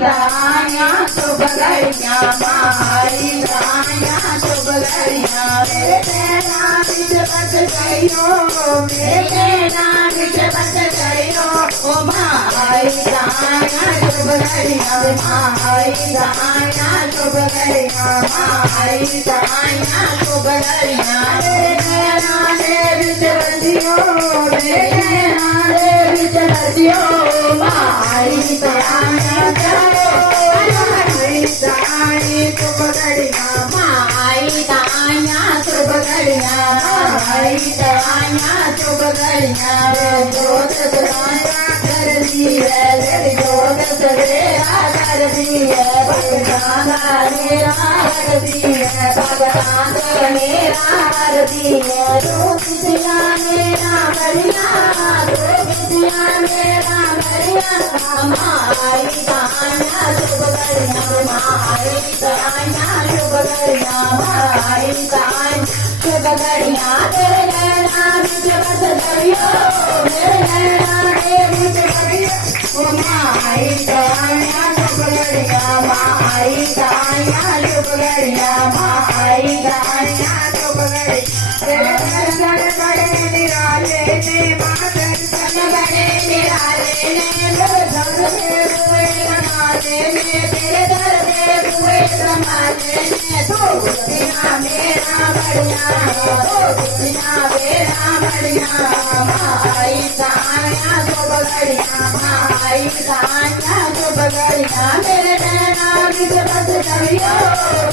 दाया शुभ घड़ियां माई दाया शुभ घड़ियां मेरे नाम बिच बस गयो मेरे नाम बिच बस गयो ओ माई दाया शुभ घड़ियां माई दाया शुभ घड़ियां माई दाया शुभ घड़ियां मेरे नाम बिच बसियो मेरे नाम बिच बसियो माई दाया शुभ घड़ियां माई दाया शुभ घड़ियां माई दाया शुभ घड़ियां जोत सवेरा कर दी है जोत सवेरा कर दी है भगवान मेरा कर दी है भगवान मेरा कर दी है तो किसिया मेरा बढ़िया तो किसिया मेरा बढ़िया माई दाया शुभ घड़ियां माई दाया शुभ घड़ियां माई दाया शुभ घड़ियां तेरे नैना बिच बस गयो मेरे नैना बिच गयो ओ माई दाया शुभ घड़ियां माई दाया शुभ घड़ियां माई दाया शुभ घड़ियां तेरे दर्शन बड़े निराले ने मां दर्शन बड़े निराले ने मेरे दर पे हुए समाने ने तेरे दर पे हुए समाने ने तो बिना मेरा बढ़िया तो बिना मेरा बढ़िया माई दाया शुभ घड़ियां माई दाया शुभ घड़ियां मेरे नैना बिच बस गयो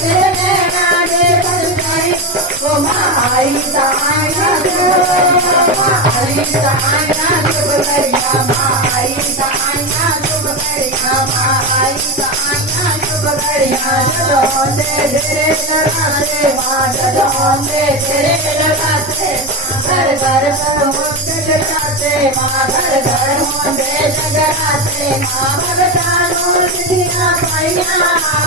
मेरे नैना बिच बस गयो ओ माई दाया शुभ घड़ियां माई दाया शुभ घड़ियां माई दाया शुभ घड़ियां जलोंदे तेरे लगाते मां जलोंदे तेरे लगाते घर घर पर मुक्त जगाते मां घर घर होंदे जगराते मां भगतानो चिठियां पाइया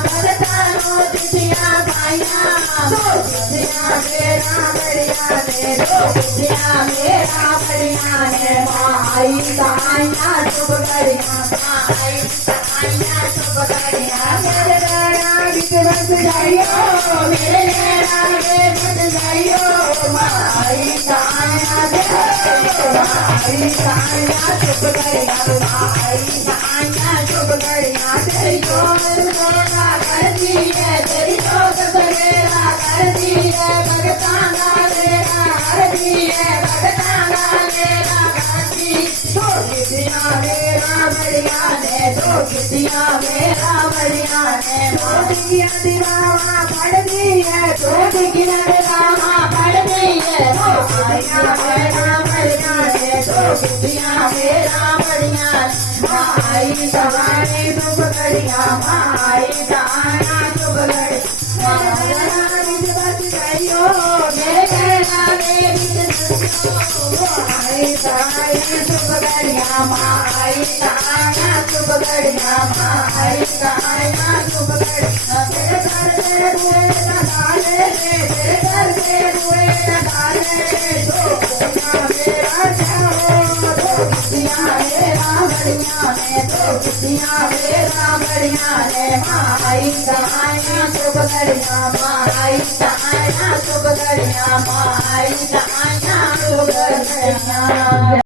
भगतानो चिठियां पाइया दो चिठियां मेरा बढ़िया ने दो चिठियां मेरा बढ़िया ने माई दाया शुभ घड़ियां माई दाया शुभ घड़ियां मेरे नैना बिच बस गयो मेरे नैना बिच बस गयो माई दाया माई दाया शुभ घड़ियां माई दाया शुभ घड़ियां तेरी जोत सवेरा कर दी है तेरी जोत सवेरा कर दी है भगताना मेरा कर दी है भगताना मेरा कर दी तो किसिया मेरा बढ़िया ने तो किसिया मेरा बढ़िया ने मोदिया दिलावा पड़ दी है तो दिखिया दिलावा पड़ दी है मोदिया मेरा बढ़िया ने तो किसिया मेरा बढ़िया माई सवारी शुभ घड़ियां माई दाया शुभ घड़ियां बिच बस गयो मेरे नैना बिच माई दाया शुभ घड़ियां माई दाया शुभ घड़ियां माई दाया शुभ घड़ियां तेरे घर से हुए डाले तेरे घर से हुए डाले तो मेरा जाओ तो किसिया मेरा बढ़िया ने तो किसिया मेरा बढ़िया ने माई दाया शुभ घड़ियां माई दाया शुभ घड़ियां माई दाया शुभ घड़ियां।